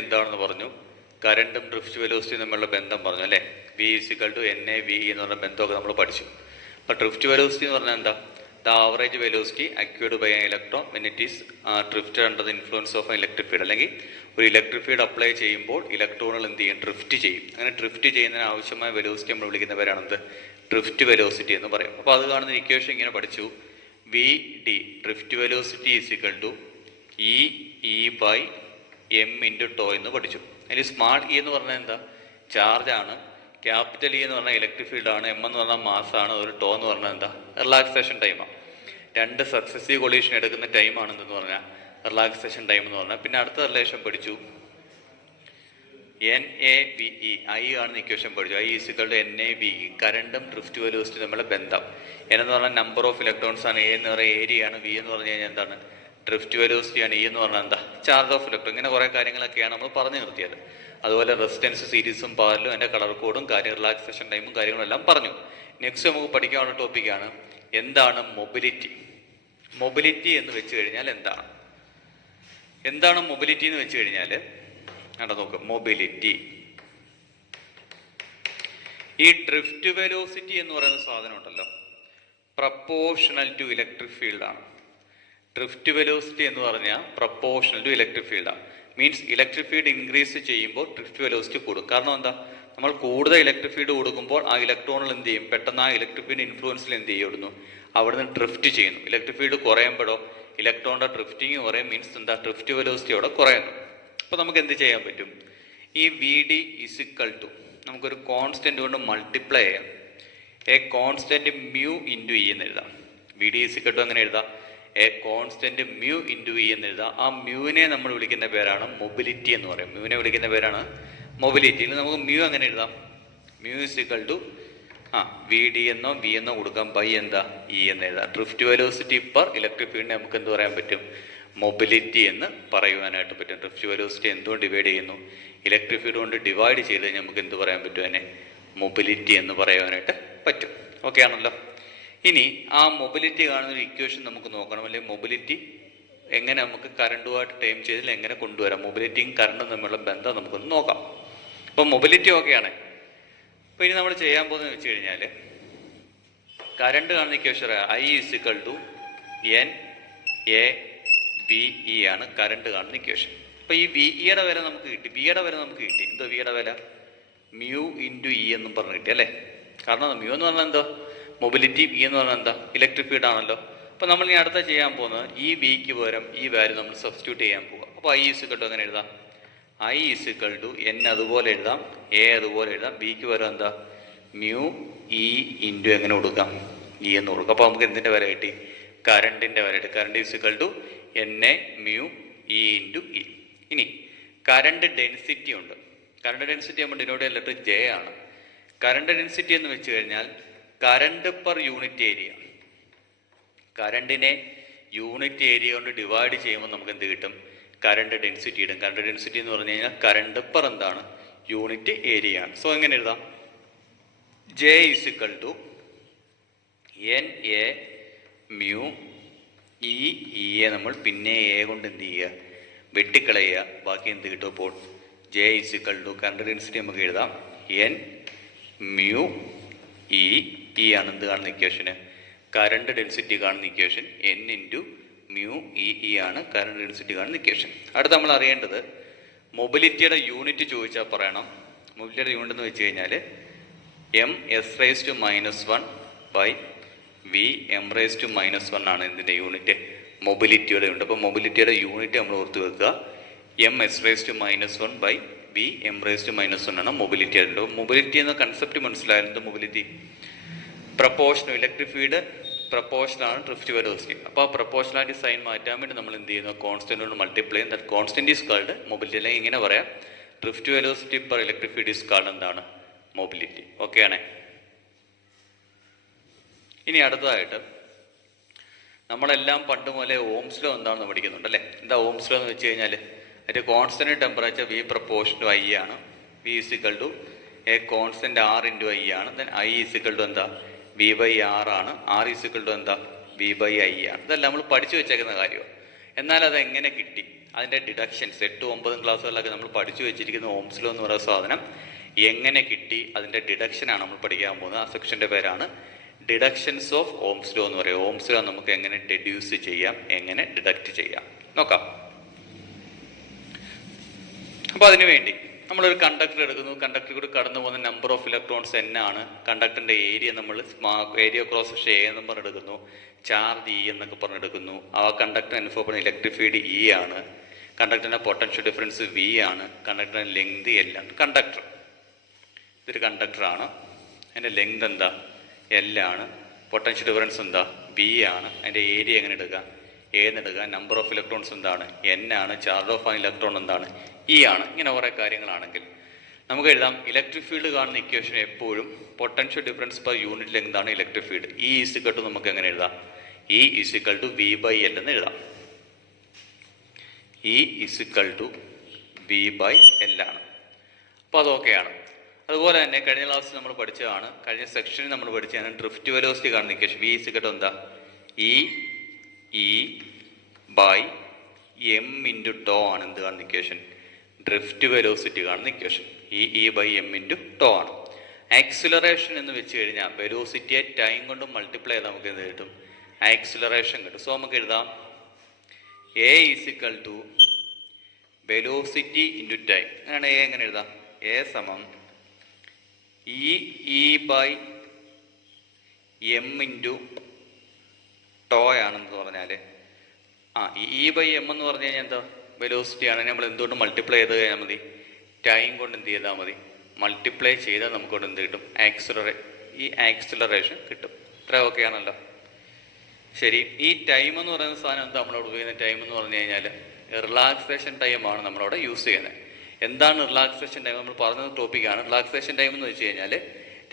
എന്താണെന്ന് പറഞ്ഞു, കറണ്ടും ഡ്രിഫ്റ്റ് വെലോസിറ്റിയും തമ്മിലുള്ള ബന്ധം പറഞ്ഞു അല്ലേ. V = NA/V എന്ന് പറഞ്ഞ ബന്ധമൊക്കെ നമ്മൾ പഠിച്ചു. അപ്പോൾ ഡ്രിഫ്റ്റ് വെലോസിറ്റി എന്ന് പറഞ്ഞാൽ എന്താ? The average velocity acquired by an electron when it is drifted under the influence of electric field. അല്ലെങ്കിൽ ഒരു ഇലക്ട്രിക് ഫീൽഡ് അപ്ലൈ ചെയ്യുമ്പോൾ ഇലക്ട്രോണുകൾ എന്ത് ചെയ്യും? ഡ്രിഫ്റ്റ് ചെയ്യും. അങ്ങനെ ഡ്രിഫ്റ്റ് ചെയ്യുന്നതിന് ആവശ്യമായ വെലോസിറ്റി നമ്മൾ വിളിക്കുന്ന പേരാണെന്ത്? ഡ്രിഫ്റ്റ് വെലോസിറ്റി എന്ന് പറയും. അപ്പോൾ അത് കാണുന്ന ഇക്വേഷൻ ഇങ്ങനെ പഠിച്ചു. VD ഡ്രിഫ്റ്റ് വെലോസിറ്റി =E/m × τ എന്ന് പഠിച്ചു. അതിൽ സ്മാൾ ഇ എന്ന് പറഞ്ഞാൽ എന്താ? ചാർജാണ്. ക്യാപിറ്റൽ ഇ എന്ന് പറഞ്ഞാൽ ഇലക്ട്രിക് ഫീൽഡാണ്. എം എന്ന് പറഞ്ഞാൽ മാസാണ്. ഒരു ടോ എന്ന് പറഞ്ഞാൽ എന്താ? റിലാക്സേഷൻ ടൈമാണ്. രണ്ട് സക്സസീവ് കൊളീഷൻ എടുക്കുന്ന ടൈമാണ് എന്തെന്ന് പറഞ്ഞാൽ റിലാക്സേഷൻ ടൈം എന്ന് പറഞ്ഞാൽ. പിന്നെ അടുത്ത റിലേഷൻ പഠിച്ചു NAVE. I ആണ് ഇക്വേഷൻ പഠിച്ചു. I = NAVE. കറണ്ടും ഡ്രിഫ്റ്റ് വെലോസിറ്റി തമ്മിലുള്ള ബന്ധം. N എന്ന് പറഞ്ഞാൽ നമ്പർ ഓഫ് ഇലക്ട്രോൺസ് ആണ്. A എന്ന് പറയുന്നത് ഏരിയ ആണ്. V എന്ന് പറഞ്ഞു കഴിഞ്ഞാൽ എന്താണ്? ഡ്രിഫ്റ്റ് വെലോസിറ്റി ആണ്. E എന്ന് പറഞ്ഞാൽ എന്താ? Charge of electron. ഇങ്ങനെ കുറേ കാര്യങ്ങളൊക്കെയാണ് നമ്മൾ പറഞ്ഞു നിർത്തിയത്. അതുപോലെ റെസിസ്റ്റൻസ് സീരീസും പാരലും അതിൻ്റെ കളർ കോഡും റിലാക്സേഷൻ ടൈമും കാര്യങ്ങളും എല്ലാം പറഞ്ഞു. നെക്സ്റ്റ് നമുക്ക് പഠിക്കാനുള്ള ടോപ്പിക്കാണ് എന്താണ് മൊബിലിറ്റി. മൊബിലിറ്റി എന്ന് വെച്ച് കഴിഞ്ഞാൽ എന്താണ് മൊബിലിറ്റി എന്ന് വെച്ച് കഴിഞ്ഞാൽ നോക്ക്. മൊബിലിറ്റി ഈ ഡ്രിഫ്റ്റ് വെലോസിറ്റി എന്ന് പറയുന്ന സാധനം ഉണ്ടല്ലോ, പ്രപ്പോർഷണൽ ടു ഇലക്ട്രിക് ഫീൽഡാണ്. ഡ്രിഫ്റ്റ് വെലോസിറ്റി എന്ന് പറഞ്ഞാൽ പ്രപ്പോർഷണൽ ടു ഇലക്ട്രിക് ഫീൽഡാണ്. മീൻസ് ഇലക്ട്രിക് ഫീൽഡ് ഇൻക്രീസ് ചെയ്യുമ്പോൾ ഡ്രിഫ്റ്റ് വെലോസിറ്റി കൂടും. കാരണം എന്താ? നമ്മൾ കൂടുതൽ ഇലക്ട്രിക് ഫീൽഡ് കൊടുക്കുമ്പോൾ ആ ഇലക്ട്രോണുകൾ എന്ത് ചെയ്യും? പെട്ടെന്ന് ആ ഇലക്ട്രിക് ഫീൽഡ് ഇൻഫ്ലുവൻസിൽ എന്ത് ചെയ്യുന്നു? അവിടെ നിന്ന് ഡ്രിഫ്റ്റ് ചെയ്യുന്നു. ഇലക്ട്രിക് ഫീൽഡ് കുറയുമ്പോഴോ ഇലക്ട്രോണിൻ്റെ ഡ്രിഫ്റ്റിങ് കുറയും. മീൻസ് എന്താ? ഡ്രിഫ്റ്റ് വെലോസിറ്റി അവിടെ കുറയുന്നു. അപ്പോൾ നമുക്ക് എന്ത് ചെയ്യാൻ പറ്റും? ഈ VD = നമുക്കൊരു കോൺസ്റ്റന്റ് കൊണ്ട് മൾട്ടിപ്ലൈ ചെയ്യാം. എ കോൺസ്റ്റന്റ് μ × E എന്ന് എഴുതാം. VD = അങ്ങനെ എഴുതാം. എ കോൺസ്റ്റന്റ് μ × E എന്ന് എഴുതാം. ആ മ്യൂവിനെ നമ്മൾ വിളിക്കുന്ന പേരാണ് മൊബിലിറ്റി എന്ന് പറയും. മ്യൂവിനെ വിളിക്കുന്ന പേരാണ് മൊബിലിറ്റി. നമുക്ക് μ അങ്ങനെ എഴുതാം. μ = VD എന്നോ V എന്നോ കൊടുക്കാം. ബൈ എന്താ? E എന്ന് എഴുതാം. ഡ്രിഫ്റ്റ് വെലോസിറ്റി പെർ ഇലക്ട്രിക് ഫീൽഡിനെ നമുക്ക് എന്ത് പറയാൻ പറ്റും? മൊബിലിറ്റി എന്ന് പറയുവാനായിട്ട് പറ്റും. ഡ്രിഫ്റ്റ് വെലോസിറ്റി എന്തുകൊണ്ട് ഡിവൈഡ് ചെയ്യുന്നു? ഇലക്ട്രിക് ഫീൽഡ് കൊണ്ട് ഡിവൈഡ് ചെയ്ത് കഴിഞ്ഞാൽ നമുക്ക് എന്ത് പറയാൻ പറ്റും? അതിനെ മൊബിലിറ്റി എന്ന് പറയുവാനായിട്ട് പറ്റും. ഓക്കെ ആണല്ലോ. ഇനി ആ മൊബിലിറ്റി കാണുന്ന ഒരു ഇക്വേഷൻ നമുക്ക് നോക്കണം. അല്ലെങ്കിൽ മൊബിലിറ്റി എങ്ങനെ നമുക്ക് കറണ്ടുമായിട്ട് ടൈം ചെയ്തിൽ എങ്ങനെ കൊണ്ടുവരാം? മൊബിലിറ്റിയും കറണ്ടും തമ്മിലുള്ള ബന്ധം നമുക്കൊന്ന് നോക്കാം. അപ്പോൾ മൊബിലിറ്റി ഓക്കെയാണ്. അപ്പോൾ ഇനി നമ്മൾ ചെയ്യാൻ പോകുന്നത് വെച്ച് കഴിഞ്ഞാൽ കറണ്ട് കാണുന്ന ഇക്വേഷൻ I = NAVE ആണ് കറണ്ട് കാണുന്ന ഇക്വേഷൻ. അപ്പോൾ ഈ VEയുടെ വില നമുക്ക് കിട്ടി. Vയുടെ വില നമുക്ക് കിട്ടി. എന്തോ Vയുടെ വില? μ × E എന്നും പറഞ്ഞ് കിട്ടി അല്ലേ. കാരണം μ എന്ന് പറഞ്ഞാൽ എന്തോ മൊബിലിറ്റി, E എന്ന് പറഞ്ഞാൽ എന്താ? ഇലക്ട്രിക് ഫീൽഡ് ആണല്ലോ. അപ്പോൾ നമ്മൾ ഇനി അടുത്ത ചെയ്യാൻ പോകുന്നത് ഈ Vക്ക് പകരം ഈ വാല്യൂ നമ്മൾ സബ്സ്റ്റിറ്റ്യൂട്ട് ചെയ്യാൻ പോകുക. അപ്പോൾ I = അങ്ങനെ എഴുതാം. I = N അതുപോലെ എഴുതാം. A അതുപോലെ എഴുതാം. Vക്ക് പകരം എന്താ? μ E × എങ്ങനെ കൊടുക്കാം? E എന്ന് കൊടുക്കാം. അപ്പോൾ നമുക്ക് എന്തിൻ്റെ വില കിട്ടി? കറണ്ടിൻ്റെ വില കിട്ടി. Current = NA μ E × E. ഇനി കറണ്ട് ഡെൻസിറ്റി ഉണ്ട്. കറണ്ട് ഡെൻസിറ്റി നമ്മൾ ഡിനോട്ട് ചെയ്യുന്ന ലെറ്റർ J ആണ്. കറണ്ട് ഡെൻസിറ്റി എന്ന് വെച്ച് കഴിഞ്ഞാൽ കറണ്ട് പെർ യൂണിറ്റ് ഏരിയ. കറണ്ടിനെ യൂണിറ്റ് ഏരിയ കൊണ്ട് ഡിവൈഡ് ചെയ്യുമ്പോൾ നമുക്ക് എന്ത് കിട്ടും? കറണ്ട് ഡെൻസിറ്റി ഇടും. കറണ്ട് ഡെൻസിറ്റി എന്ന് പറഞ്ഞു കഴിഞ്ഞാൽ കറണ്ട് പെർ എന്താണ്? യൂണിറ്റ് ഏരിയ ആണ്. സോ എങ്ങനെ എഴുതാം? J = NA μ E. E നമ്മൾ പിന്നെ A കൊണ്ട് എന്ത് ചെയ്യുക? വെട്ടിക്കളയുക. ബാക്കി എന്ത് കിട്ടും? അപ്പോൾ J = കറണ്ട് ഡെൻസിറ്റി നമുക്ക് എഴുതാം N μ E. E ആണ് എന്ത് കാണുന്ന ഇക്വേഷന്? കറണ്ട് ഡെൻസിറ്റി കാണുന്ന ഇക്വേഷൻ. N × μ E ആണ് കറണ്ട് ഡെൻസിറ്റി കാണുന്ന ഇക്വേഷൻ. അടുത്ത് നമ്മൾ അറിയേണ്ടത് മൊബിലിറ്റിയുടെ യൂണിറ്റ് ചോദിച്ചാൽ പറയണം. മൊബിലിറ്റിയുടെ യൂണിറ്റ് എന്ന് വെച്ച് കഴിഞ്ഞാൽ m(s⁻⁻1/v(m⁻⁻1) ആണ് ഇതിൻ്റെ യൂണിറ്റ്. മൊബിലിറ്റിയുടെ ഉണ്ട്. അപ്പോൾ മൊബിലിറ്റിയുടെ യൂണിറ്റ് നമ്മൾ ഓർത്ത് വെക്കുക. m(s⁻⁻1/v(m⁻⁻1) ആണ് മൊബിലിറ്റി. മൊബിലിറ്റി എന്ന കൺസെപ്റ്റ് മനസ്സിലായാലും മൊബിലിറ്റി പ്രപ്പോർഷണൽ ഇലക്ട്രിക് ഫീൽഡ് പ്രപ്പോർഷനാണ് ഡ്രിഫ്റ്റ് വെലോസിറ്റി. അപ്പോൾ ആ പ്രപ്പോർഷനാലിറ്റി സൈൻ മാറ്റാൻ വേണ്ടി നമ്മൾ എന്ത് ചെയ്യുന്നു? കോൺസ്റ്റന്റ് കൊണ്ട് മൾട്ടിപ്ലൈ ചെയ്യും. That constant is called mobility. അല്ലെങ്കിൽ ഇങ്ങനെ പറയാം, drift velocity per electric field is called എന്താണ്? മൊബിലിറ്റി. ഓക്കെ ആണേ. ഇനി അടുത്തതായിട്ട് നമ്മളെല്ലാം പണ്ട് മുതലേ ഓംസ് ലോ എന്താണെന്ന് പഠിക്കുന്നുണ്ട് അല്ലേ. എന്താ ഓംസ് ലോ എന്ന് വെച്ച് കഴിഞ്ഞാൽ അതിൻ്റെ constant temperature V proportion to I ആണ്. V = a constant R × I ആണ്. ദെൻ I = എന്താ? V/R ആണ്. R = എന്താ? V/I ആണ്. ഇതെല്ലാം നമ്മൾ പഠിച്ചു വെച്ചേക്കുന്ന കാര്യമാണ്. എന്നാൽ അത് എങ്ങനെ കിട്ടി? അതിൻ്റെ ഡിഡക്ഷൻസ് 8-9 ക്ലാസ്സുകളിലൊക്കെ നമ്മൾ പഠിച്ചു വെച്ചിരിക്കുന്ന ഓംസ് ലോ എന്ന് പറയുന്ന സാധനം എങ്ങനെ കിട്ടി, അതിൻ്റെ ഡിഡക്ഷനാണ് നമ്മൾ പഠിക്കാൻ പോകുന്നത്. ആ സെക്ഷൻ്റെ പേരാണ് ഡിഡക്ഷൻസ് ഓഫ് ഓംസ് ലോ എന്ന് പറയുക. ഓംസ് ലോ നമുക്ക് എങ്ങനെ ഡെഡ്യൂസ് ചെയ്യാം, എങ്ങനെ ഡിഡക്റ്റ് ചെയ്യാം നോക്കാം. അപ്പോൾ അതിനു വേണ്ടി നമ്മളൊരു കണ്ടക്ടർ എടുക്കുന്നു. കണ്ടക്ടർ കൂടി കടന്നു പോകുന്ന നമ്പർ ഓഫ് ഇലക്ട്രോൺസ് n ആണ്. കണ്ടക്ടറിൻ്റെ ഏരിയ നമ്മൾ ഏരിയ ക്രോസ് സെക്ഷൻ A എന്ന് പറഞ്ഞെടുക്കുന്നു. ചാർജ് E എന്നൊക്കെ പറഞ്ഞെടുക്കുന്നു. ആ കണ്ടക്ടർ അനുഭവപ്പെടുന്ന ഇലക്ട്രിക് ഫീൽഡ് E ആണ്. കണ്ടക്ടറിൻ്റെ പൊട്ടൻഷ്യൽ ഡിഫറൻസ് V ആണ്. കണ്ടക്ടറിൻ്റെ ലെങ്ത് L ആണ്. കണ്ടക്ടർ ഇതൊരു കണ്ടക്ടറാണ്. അതിൻ്റെ ലെങ്ത് എന്താ? L ആണ്. പൊട്ടൻഷ്യൽ ഡിഫറൻസ് എന്താ? V ആണ്. അതിൻ്റെ ഏരിയ എങ്ങനെ എടുക്കുക? A എന്ന് എടുക്കുക. നമ്പർ ഓഫ് ഇലക്ട്രോൺസ് എന്താണ്? N ആണ്. ചാർജ് ഓഫ് ആൻ ഇലക്ട്രോൺ എന്താണ്? E ആണ്. ഇങ്ങനെ കുറേ കാര്യങ്ങളാണെങ്കിൽ നമുക്ക് എഴുതാം. ഇലക്ട്രിക് ഫീൽഡ് കാണുന്ന ഇക്വേഷൻ എപ്പോഴും potential difference per unit length ആണ് electric field. E is equal to നമുക്ക് എങ്ങനെ എഴുതാം? E ഈസിക്കൽ ടു V/L എന്ന് എഴുതാം. E ഈസിക്കൽ ടു V/L ആണ്. അപ്പോൾ അതൊക്കെയാണ്. അതുപോലെ തന്നെ കഴിഞ്ഞ ക്ലാസ്സിൽ നമ്മൾ പഠിച്ചതാണ്, കഴിഞ്ഞ സെക്ഷനിൽ നമ്മൾ പഠിച്ചതാണ് ഡ്രിഫ്റ്റ് വെലോസിറ്റി കാണുന്ന ഇക്വേഷൻ. V ഈസിക്കൽ ടു എന്താ? E/m ഇൻറ്റു ടോ ആണ് എന്ത് കാണുന്ന ഇക്വേഷൻ? ഡ്രിഫ്റ്റ് വെലോസിറ്റി കാണുന്ന ഇക്വേഷൻ. E/m ഇൻറ്റു ടോ ആണ്. ആക്സിലറേഷൻ എന്ന് വെച്ച് കഴിഞ്ഞാൽ വെലോസിറ്റിയെ ടൈം കൊണ്ട് മൾട്ടിപ്ലൈ ചെയ്താൽ നമുക്ക് എന്ത് കിട്ടും? ആക്സിലറേഷൻ കിട്ടും. സോ നമുക്ക് എഴുതാം A is equal to velocity into time. അങ്ങനെയാണ് A എങ്ങനെ എഴുതാം? A സമം E/m ഇൻറ്റു ടോ ആണെന്ന് പറഞ്ഞാൽ E/m എന്ന് പറഞ്ഞു കഴിഞ്ഞാൽ എന്താ? വെലോസിറ്റി ആണ്. നമ്മൾ എന്തുകൊണ്ട് മൾട്ടിപ്ലൈ ചെയ്ത് കഴിഞ്ഞാൽ മതി? ടൈം കൊണ്ട് എന്ത് ചെയ്താൽ മതി? മൾട്ടിപ്ലൈ ചെയ്താൽ നമുക്കൊണ്ട് എന്ത് കിട്ടും? ആക്സിലറേഷൻ കിട്ടും. ഇത്ര ഓക്കെ ആണല്ലോ. ശരി, ഈ ടൈം എന്ന് പറയുന്ന സാധനം എന്താ നമ്മളവിടെ ഉപയോഗിക്കുന്ന? ടൈം എന്ന് പറഞ്ഞു കഴിഞ്ഞാൽ റിലാക്സേഷൻ ടൈമാണ് നമ്മളവിടെ യൂസ് ചെയ്യുന്നത്. എന്താണ് റിലാക്സേഷൻ ടൈം? നമ്മൾ പറഞ്ഞ ടോപ്പിക്കാണ്. റിലാക്സേഷൻ ടൈം എന്ന് വെച്ച് കഴിഞ്ഞാൽ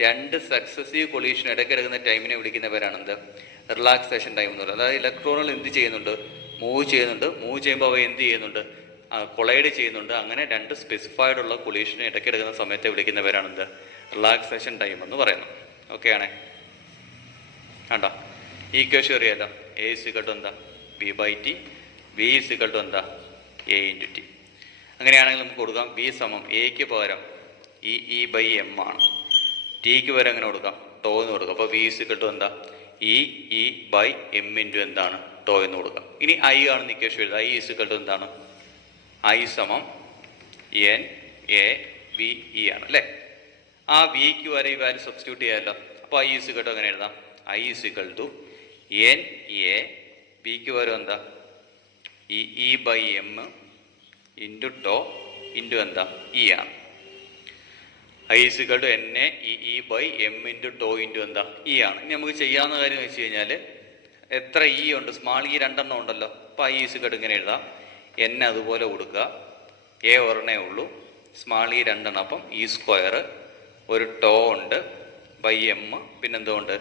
രണ്ട് സക്സസീവ് കൊളീഷൻ ഇടയ്ക്കെടുക്കുന്ന ടൈമിനെ വിളിക്കുന്ന പേരാണെന്ത്? റിലാക്സേഷൻ ടൈം എന്ന് പറയുന്നത്. അതായത് ഇലക്ട്രോണുകൾ എന്ത് ചെയ്യുന്നുണ്ട്? മൂവ് ചെയ്യുന്നുണ്ട്. മൂവ് ചെയ്യുമ്പോൾ അവ എന്ത് ചെയ്യുന്നുണ്ട്? കൊളൈഡ് ചെയ്യുന്നുണ്ട്. അങ്ങനെ രണ്ട് സ്പെസിഫൈഡ് ഉള്ള കൊളീഷനെ ഇടയ്ക്കെടുക്കുന്ന സമയത്തെ വിളിക്കുന്ന പേരാണെന്ത്? റിലാക്സേഷൻ ടൈം എന്ന് പറയുന്നത്. ഓക്കെ ആണേ? വേണ്ട ഈ ഇക്വേഷൻ അറിയാലോ. A ഈസിക്കൽ ടു എന്താ? V/T. V ഈസിക്കൽ ടു എന്താ? A into T. അങ്ങനെയാണെങ്കിൽ നമുക്ക് കൊടുക്കാം V സമം Aക്ക് പകരം E/m ആണ്. Tക്ക് പകരം അങ്ങനെ കൊടുക്കാം ടോ എന്ന് കൊടുക്കാം. അപ്പോൾ V ഈസിക്കൽ ടു എന്താ? E/m ഇൻറ്റു എന്താണ്? ടോ എന്ന് കൊടുക്കാം. ഇനി I ആണെന്ന് ഇക്വേഷൻ എഴുതാം. I ഈസിക്കൽ ടു എന്താണ്? I സമം NaVe ആണ് അല്ലേ? ആ വിക്ക് വരെ ഈ വാല്യൂ സബ്സ്റ്റിറ്റ്യൂട്ട് ചെയ്യാമല്ലോ. അപ്പോൾ I ഈസിക്കൽ ടു എങ്ങനെ എഴുതാം? I ഈസിക്കൽ ടു NaVക്ക് വരും എന്താ? E/m ഇൻറ്റു ടോ ഇൻറ്റു എന്താ? E ആണ്. I is equal to NaE/m into tau into എന്താ? E ആണ്. ഇനി നമുക്ക് ചെയ്യാവുന്ന കാര്യം വെച്ച് കഴിഞ്ഞാൽ എത്ര E ഉണ്ട്? സ്മാൾ E രണ്ടെണ്ണം ഉണ്ടല്ലോ. അപ്പോൾ I ഈസിക്കൽ ടു ഇങ്ങനെ എഴുതാം. N അതുപോലെ കൊടുക്കുക. A ഒരെണ്ണേ ഉള്ളൂ. സ്മാൾ E രണ്ടെണ്ണം. അപ്പം E² ഒരു ടോ ഉണ്ട് /m പിന്നെന്തുകൊണ്ട്?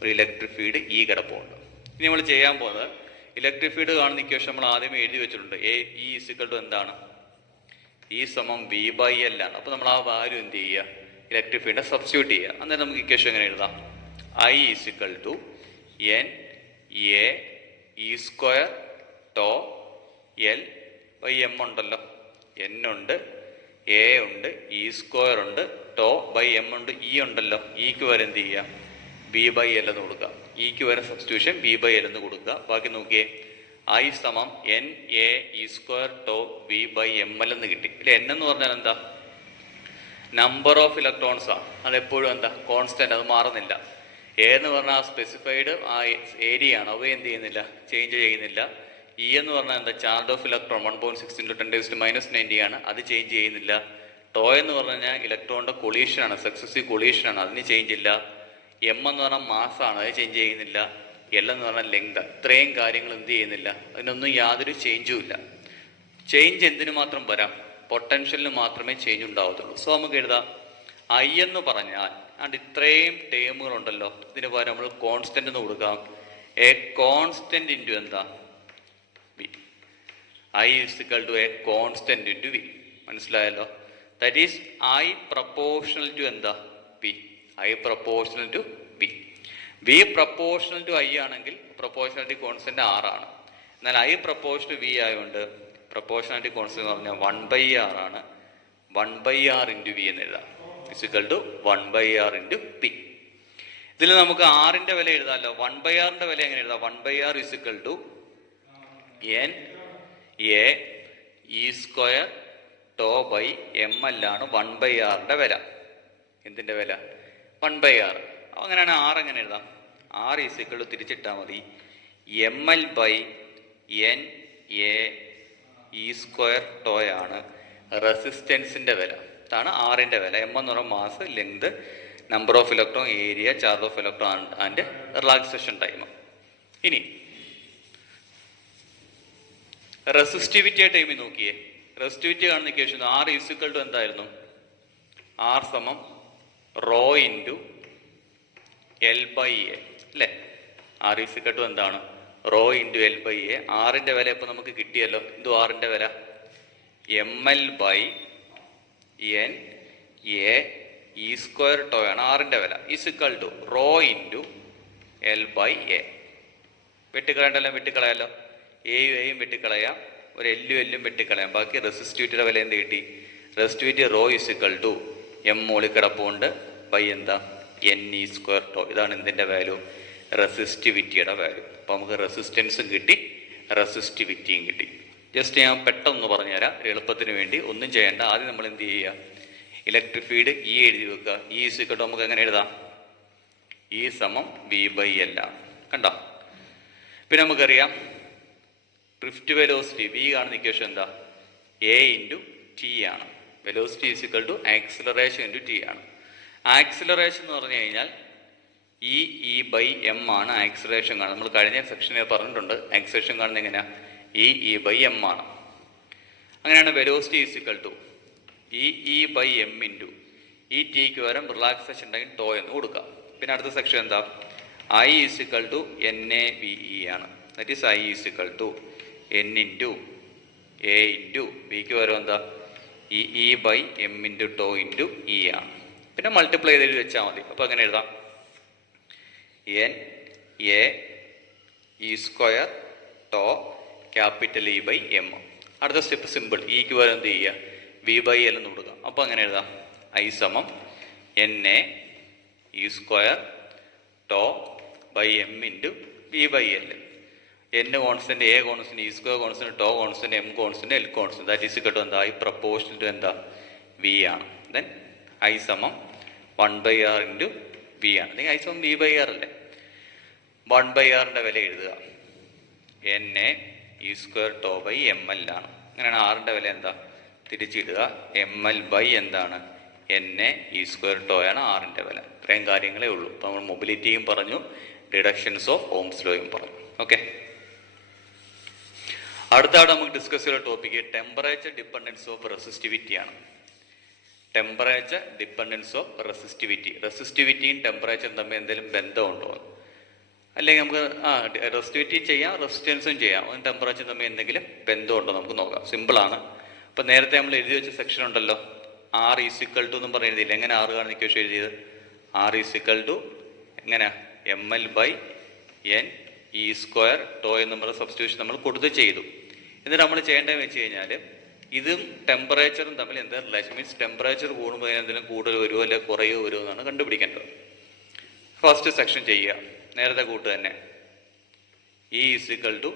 ഒരു ഇലക്ട്രിക് ഫീൽഡ് E കിടപ്പുണ്ട്. ഇനി നമ്മൾ ചെയ്യാൻ പോകുന്നത് ഇലക്ട്രിക് ഫീൽഡ് കാണുന്ന ഇക്വേഷൻ നമ്മൾ ആദ്യമേ എഴുതി വെച്ചിട്ടുണ്ട്. E ഈസിക്കൽ ടു എന്താണ്? E സമം V/L ആണ്. അപ്പോൾ നമ്മൾ ആ വാല്യൂ എന്ത് ചെയ്യുക? ഇലക്ട്രിക് ഫീൽഡ് സബ്സ്റ്റിറ്റ്യൂട്ട് ചെയ്യുക. അന്നേരം നമുക്ക് ഇക്വേഷൻ എങ്ങനെ എഴുതാം? I is equal to NaE² to L/m ഉണ്ടല്ലോ. N ഉണ്ട്, A ഉണ്ട്, E² ഉണ്ട്, ടോ /m ഉണ്ട്, E ഉണ്ടല്ലോ. Eക്ക് വരെ എന്ത് ചെയ്യുക? V/L എന്ന് കൊടുക്കുക. Eക്ക് വരെ സബ്സ്റ്റിറ്റ്യൂഷൻ V/L എന്ന് കൊടുക്കുക. ബാക്കി നോക്കിയേ. I സമം NaE² ടോ V/ml എന്ന് കിട്ടി. അല്ലെ? N എന്ന് പറഞ്ഞാൽ എന്താ? നമ്പർ ഓഫ് ഇലക്ട്രോൺസ് ആണ്. അതെപ്പോഴും എന്താ? കോൺസ്റ്റന്റ്, അത് മാറുന്നില്ല. A എന്ന് പറഞ്ഞാൽ ആ സ്പെസിഫൈഡ് ആ ഏരിയ ആണ്. അവ എന്ത് ചെയ്യുന്നില്ല? ചേഞ്ച് ചെയ്യുന്നില്ല. E എന്ന് പറഞ്ഞാൽ എന്താ? ചാർജ് ഓഫ് ഇലക്ട്രോൺ 1.6 × 10⁻⁻90 ആണ്. അത് ചേഞ്ച് ചെയ്യുന്നില്ല. ടോ എന്ന് പറഞ്ഞു കഴിഞ്ഞാൽ ഇലക്ട്രോണിന്റെ കൊളീഷനാണ്, സക്സസീവ് കൊളീഷനാണ്. അതിന് ചേഞ്ച് ഇല്ല. M എന്ന് പറഞ്ഞാൽ മാസാണ്, അത് ചേഞ്ച് ചെയ്യുന്നില്ല. L എന്ന് പറഞ്ഞാൽ ലെങ്ത്. ഇത്രയും കാര്യങ്ങൾ എന്ത് ചെയ്യുന്നില്ല? അതിനൊന്നും യാതൊരു ചേഞ്ചും ഇല്ല. ചേഞ്ച് എന്തിനു മാത്രം വരാം? പൊട്ടൻഷ്യലിന് മാത്രമേ ചേഞ്ച് ഉണ്ടാവത്തുള്ളൂ. സോ നമുക്ക് എഴുതാം I എന്ന് പറഞ്ഞാൽ ആണ്ട് ഇത്രയും ടേമുകളുണ്ടല്ലോ. ഇതിന് പകരം നമ്മൾ കോൺസ്റ്റന്റ് എന്ന് കൊടുക്കാം. എ കോൺസ്റ്റന്റ് ഇൻറ്റു എന്താ? V. I is equal to a constant into V. മനസ്സിലായല്ലോ? That is I proportional to എന്താ? V. I proportional to V. V proportional to I ആണെങ്കിൽ പ്രപ്പോർഷണാലിറ്റി കോൺസ്റ്റന്റ് 6 ആണ്. എന്നാൽ I പ്രപ്പോർഷണൽ V ആയതുകൊണ്ട് proportionality constant എന്ന് പറഞ്ഞാൽ 1/r ആണ്. 1/r ഇൻറ്റു വി എന്ന് എഴുതാം. Is equal to 1/r into P. ഇതിൽ നമുക്ക് ആറിന്റെ വില എഴുതാമല്ലോ. 1/rന്റെ വില എങ്ങനെ എഴുതാം? 1/r is equal to N A E square to by M L ആണ് 1/rന്റെ വില. എന്തിന്റെ വില? 1/r. അങ്ങനെയാണ് ആർ എങ്ങനെ എഴുതാം? ആർ ഇസിക്കൽ ടു തിരിച്ചിട്ടാൽ മതി M L by N A E square tau ആണ് റെസിസ്റ്റൻസിന്റെ വില. ഇതാണ് ആറിന്റെ വില. എം എന്ന് പറയുമ്പോൾ mass, length, number of electron, area, charge of electron and relaxation time. ഇനി റെസിസ്റ്റിവിറ്റി ടൈമിൽ നോക്കിയേ. റെസിസ്റ്റിവിറ്റി കാണുന്ന ഇക്വേഷൻ ആർ ഈക്വൽ ടു എന്തായിരുന്നു? ആർ സമം rho into L by A അല്ലേ? ആർ ഈക്വൽ ടു എന്താണ്? Rho into L by A. ആറിന്റെ വില ഇപ്പൊ നമുക്ക് കിട്ടിയല്ലോ. എന്തു ആറിന്റെ വില? M L by N A E square tau ആണ് ആറിന്റെ വില. Equal to rho into L by A. വെട്ടിക്കളയണ്ടല്ലോ, വെട്ടിക്കളയാലോ. എയും എയും വെട്ടിക്കളയാം, ഒരു എല്ലും എല്ലും വെട്ടിക്കളയാം. ബാക്കി റെസിസ്റ്റിവിറ്റിയുടെ വില എന്ത് കിട്ടി? Resistivity rho equal to M മോളി കിടപ്പുണ്ട് ബൈ എന്താ? N E square tau. ഇതാണ് എന്തിന്റെ വാല്യൂ? റെസിസ്റ്റിവിറ്റിയുടെ വാല്യൂ. അപ്പൊ നമുക്ക് റെസിസ്റ്റൻസും കിട്ടി, റെസിസ്റ്റിവിറ്റിയും കിട്ടി. ജസ്റ്റ് ഞാൻ പെട്ടെന്ന് പറഞ്ഞുതരാം എളുപ്പത്തിന് വേണ്ടി. ഒന്നും ചെയ്യേണ്ട. ആദ്യം നമ്മൾ എന്ത് ചെയ്യുക? ഇലക്ട്രിക് ഫീൽഡ് ഇ എഴുതി വെക്കുക. ഇ ഈക്വൽ ടു നമുക്ക് എങ്ങനെ എഴുതാം? ഇ സമം വി ബൈ എൽ ആണ്. കണ്ടോ? പിന്നെ നമുക്കറിയാം ഡ്രിഫ്റ്റ് വെലോസിറ്റി വി കാണുന്ന ഇക്വേഷൻ എന്താ? എ ഇൻറ്റു ടി ആണ്. Velocity equal to acceleration into T ആണ്. ആക്സിലറേഷൻ എന്ന് പറഞ്ഞു കഴിഞ്ഞാൽ ഇ ബൈ എം ആണ് ആക്സിലറേഷൻ കാണുന്നത്. നമ്മൾ കഴിഞ്ഞ സെക്ഷനിൽ പറഞ്ഞിട്ടുണ്ട് ആക്സിലറേഷൻ കാണുന്നത് എങ്ങനെയാ? ഇ ബൈ എം ആണ്. അങ്ങനെയാണ് velocity equal to E by M into ഈ ടിക്ക് പകരം റിലാക്സേഷൻ ഉണ്ടെങ്കിൽ ടോ എന്ന് കൊടുക്കാം. പിന്നെ അടുത്ത സെക്ഷൻ എന്താ? I equal to N A B E ആണ്. That is I equal to N into A into ബിക്ക് പകരം എന്താ? E by M into tau into E ആണ്. പിന്നെ മൾട്ടിപ്ലൈ ചെയ്ത് വെച്ചാൽ മതി. അപ്പോൾ അങ്ങനെ എഴുതാം N A E square tau capital E by M. അടുത്ത സ്റ്റെപ്പ് സിമ്പിൾ. ഇക്ക് പകരം എന്ത് ചെയ്യുക? വി ബൈ എൽ എന്ന് കൊടുക്കാം. അപ്പോൾ അങ്ങനെ എഴുതാം ഐ സമം N A E square to by M into V by L. N constant, A constant, E square constant, tau constant, M constant, L constant. That is equal to എന്താ? I proportional to എന്താ? V ആണ്. Then I സമം 1/r into V ആണ്. അല്ലെങ്കിൽ I സമം V by R അല്ലേ? 1/rന്റെ വില എഴുതുക. N A E square to by M L ആണ്. അങ്ങനെയാണ് ആറിന്റെ വില എന്താ? തിരിച്ചിടുക. എം എൽ ബൈ എന്താണ്? N A E square tau ആണ് ആറിന്റെ വില. ഇത്രയും കാര്യങ്ങളേ ഉള്ളൂ. അപ്പോൾ നമ്മൾ മൊബിലിറ്റിയും പറഞ്ഞു, ഡിഡക്ഷൻസ് ഓഫ് ഓംസ് ലോയും പറഞ്ഞു. ഓക്കെ, അടുത്താണ് നമുക്ക് ഡിസ്കസ് ചെയ്യുന്ന topic temperature dependence of resistivity ആണ്. Temperature dependence of resistivity. റെസിസ്റ്റിവിറ്റിയും ടെമ്പറേച്ചറും തമ്മിൽ എന്തെങ്കിലും ബന്ധമുണ്ടോ? അല്ലെങ്കിൽ നമുക്ക് റെസിസ്റ്റിവിറ്റി ചെയ്യാം, റെസിസ്റ്റൻസും ചെയ്യാം. അതും ടെമ്പറേച്ചർ തമ്മിൽ എന്തെങ്കിലും ബന്ധമുണ്ടോ നമുക്ക് നോക്കാം. സിമ്പിളാണ്. അപ്പം നേരത്തെ നമ്മൾ എഴുതി വെച്ച സെക്ഷൻ ഉണ്ടല്ലോ, ആർ ഈക്വൽ ടു എന്നും പറഞ്ഞ് എഴുതിയില്ല. എങ്ങനെ ആറ് കാണുന്ന ഇക്വേഷൻ എഴുതിയത്? ആർ ഈക്വൽ ടു എങ്ങനെ? M L by N E square tau എന്ന് പറഞ്ഞ സബ്സ്റ്റിറ്റ്യൂഷൻ നമ്മൾ കൊടുത്ത് ചെയ്തു. എന്നിട്ട് നമ്മൾ ചെയ്യേണ്ടതെന്ന് വെച്ച് കഴിഞ്ഞാൽ ഇതും ടെമ്പറേച്ചറും തമ്മിൽ എന്താ റിലേഷൻ? മീൻസ് ടെമ്പറേച്ചർ കൂടുമ്പോൾ എന്തെങ്കിലും കൂടുതൽ വരുമോ അല്ലെങ്കിൽ കുറയോ വരുമോ എന്നാണ് കണ്ടുപിടിക്കേണ്ടത്. ഫസ്റ്റ് സെക്ഷൻ ചെയ്യുക, നേരത്തെ കൂട്ട് തന്നെ. E equal to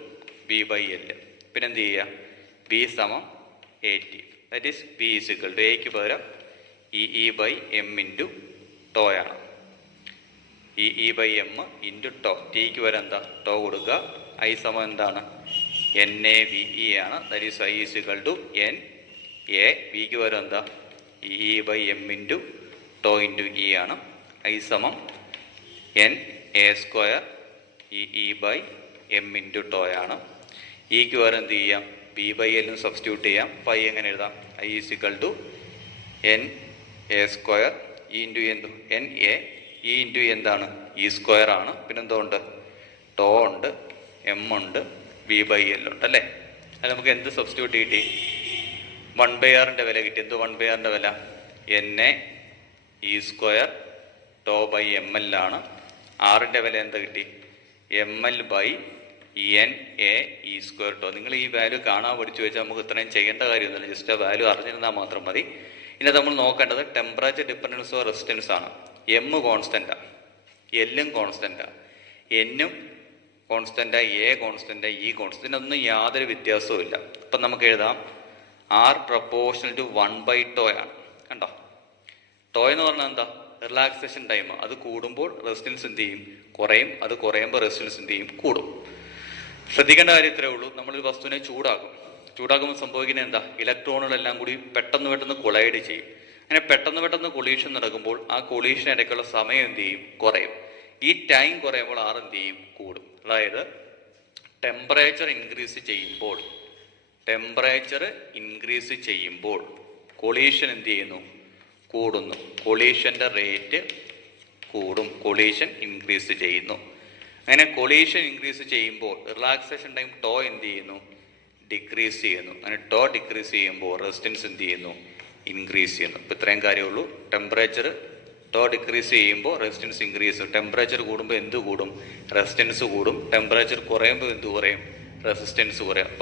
V by L. പിന്നെ എന്ത് ചെയ്യുക? വി സമം A T. That is V equal to എക്ക് പകരം E by M into tau ആണ്. E by M into tau. ടിക്ക് പകരം എന്താ? ടോ കൊടുക്കുക. ഐ സമം എന്താണ്? എൻ എ വി ഇ ആണ്. That is I equal to N A. വിക്ക് പകരം എന്താ? E by M into tau into E ആണ്. ഐ സമം N A square E by M into tau ആണ്. ഇക്ക് പകരം എന്ത് ചെയ്യാം? ബി ബൈ എല്ലും സബ്സ്റ്റിറ്റ്യൂട്ട് ചെയ്യാം. പൈ എങ്ങനെ എഴുതാം? I equal to N A square E into എന്തു? N A. ഇ ഇൻറ്റു എന്താണ്? ഇ സ്ക്വയർ ആണ്. പിന്നെന്തോ ഉണ്ട്? ടോ ഉണ്ട്, എം ഉണ്ട്, ബി ബൈ എൽ ഉണ്ട് അല്ലേ? അത് നമുക്ക് എന്ത് സബ്സ്റ്റിറ്റ്യൂട്ട് കിട്ടി? 1/rന്റെ വില കിട്ടി. എന്ത് 1/rന്റെ വില? N A E square to by M L ആണ്. ആറിന്റെ വില എന്താ കിട്ടി? M L by NaE² two. നിങ്ങൾ ഈ വാല്യൂ കാണാൻ പഠിച്ചു വെച്ചാൽ നമുക്ക് ഇത്രയും ചെയ്യേണ്ട കാര്യമൊന്നുമില്ല, ജസ്റ്റ് ആ വാല്യൂ അറിഞ്ഞിരുന്നാൽ മാത്രം മതി. ഇനി നമ്മൾ നോക്കേണ്ടത് ടെമ്പറേച്ചർ ഡിപ്പെൻഡൻസ് ഓഫ് റെസിസ്റ്റൻസ് ആണ്. M കോൺസ്റ്റൻറ്റാ, Lഉം കോൺസ്റ്റൻറ്റാ, Nഉം കോൺസ്റ്റൻറ്റാ, A കോൺസ്റ്റൻറ്റാ, E കോൺസ്റ്റൻറ്റ്, ഇതിനൊന്നും യാതൊരു വ്യത്യാസവും ഇല്ല. അപ്പം നമുക്ക് എഴുതാം R പ്രപ്പോർഷണൽ ടു 1/τ ആണ്. കണ്ടോ, ടോ എന്ന് പറഞ്ഞാൽ എന്താ, റിലാക്സേഷൻ ടൈം. അത് കൂടുമ്പോൾ റെസിസ്റ്റൻസ് എന്ത് ചെയ്യും, കുറയും. അത് കുറയുമ്പോൾ റെസിസ്റ്റൻസ് എന്ത് ചെയ്യും, കൂടും. ശ്രദ്ധിക്കേണ്ട കാര്യം ഇത്രേ ഉള്ളൂ. നമ്മളൊരു വസ്തുവിനെ ചൂടാക്കുമ്പോൾ സംഭവിക്കുന്നത് എന്താ, ഇലക്ട്രോണുകളെല്ലാം കൂടി പെട്ടെന്ന് കൊളൈഡ് ചെയ്യും. അങ്ങനെ പെട്ടെന്ന് കൊളീഷൻ നടക്കുമ്പോൾ ആ കൊളീഷൻ ഇടയ്ക്കുള്ള സമയം എന്ത് ചെയ്യും, കുറയും. ഈ ടൈം കുറയുമ്പോൾ ആർ എന്ത് ചെയ്യും, കൂടും. അതായത് ടെമ്പറേച്ചർ ഇൻക്രീസ് ചെയ്യുമ്പോൾ കൊളീഷൻ എന്ത് ചെയ്യുന്നു, കൂടുന്നു. കൊളീഷന്റെ റേറ്റ് കൂടും, കൊളീഷൻ ഇൻക്രീസ് ചെയ്യുന്നു. അങ്ങനെ കൊളീഷൻ ഇൻക്രീസ് ചെയ്യുമ്പോൾ റിലാക്സേഷൻ ടൈം ടോ എന്ത് ചെയ്യുന്നു, ഡിക്രീസ് ചെയ്യുന്നു. അങ്ങനെ ടോ ഡിക്രീസ് ചെയ്യുമ്പോൾ റെസിസ്റ്റൻസ് എന്ത് ചെയ്യുന്നു, ഇൻക്രീസ് ചെയ്യുന്നു. ഇപ്പം ഇത്രയും കാര്യമുള്ളൂ. ടെമ്പറേച്ചർ ടോ ഡിക്രീസ് ചെയ്യുമ്പോൾ റെസിസ്റ്റൻസ് ഇൻക്രീസ്. ടെമ്പറേച്ചർ കൂടുമ്പോൾ എന്ത് കൂടും, റെസിസ്റ്റൻസ് കൂടും. ടെമ്പറേച്ചർ കുറയുമ്പോൾ എന്ത് കുറയും, റെസിസ്റ്റൻസ് കുറയും.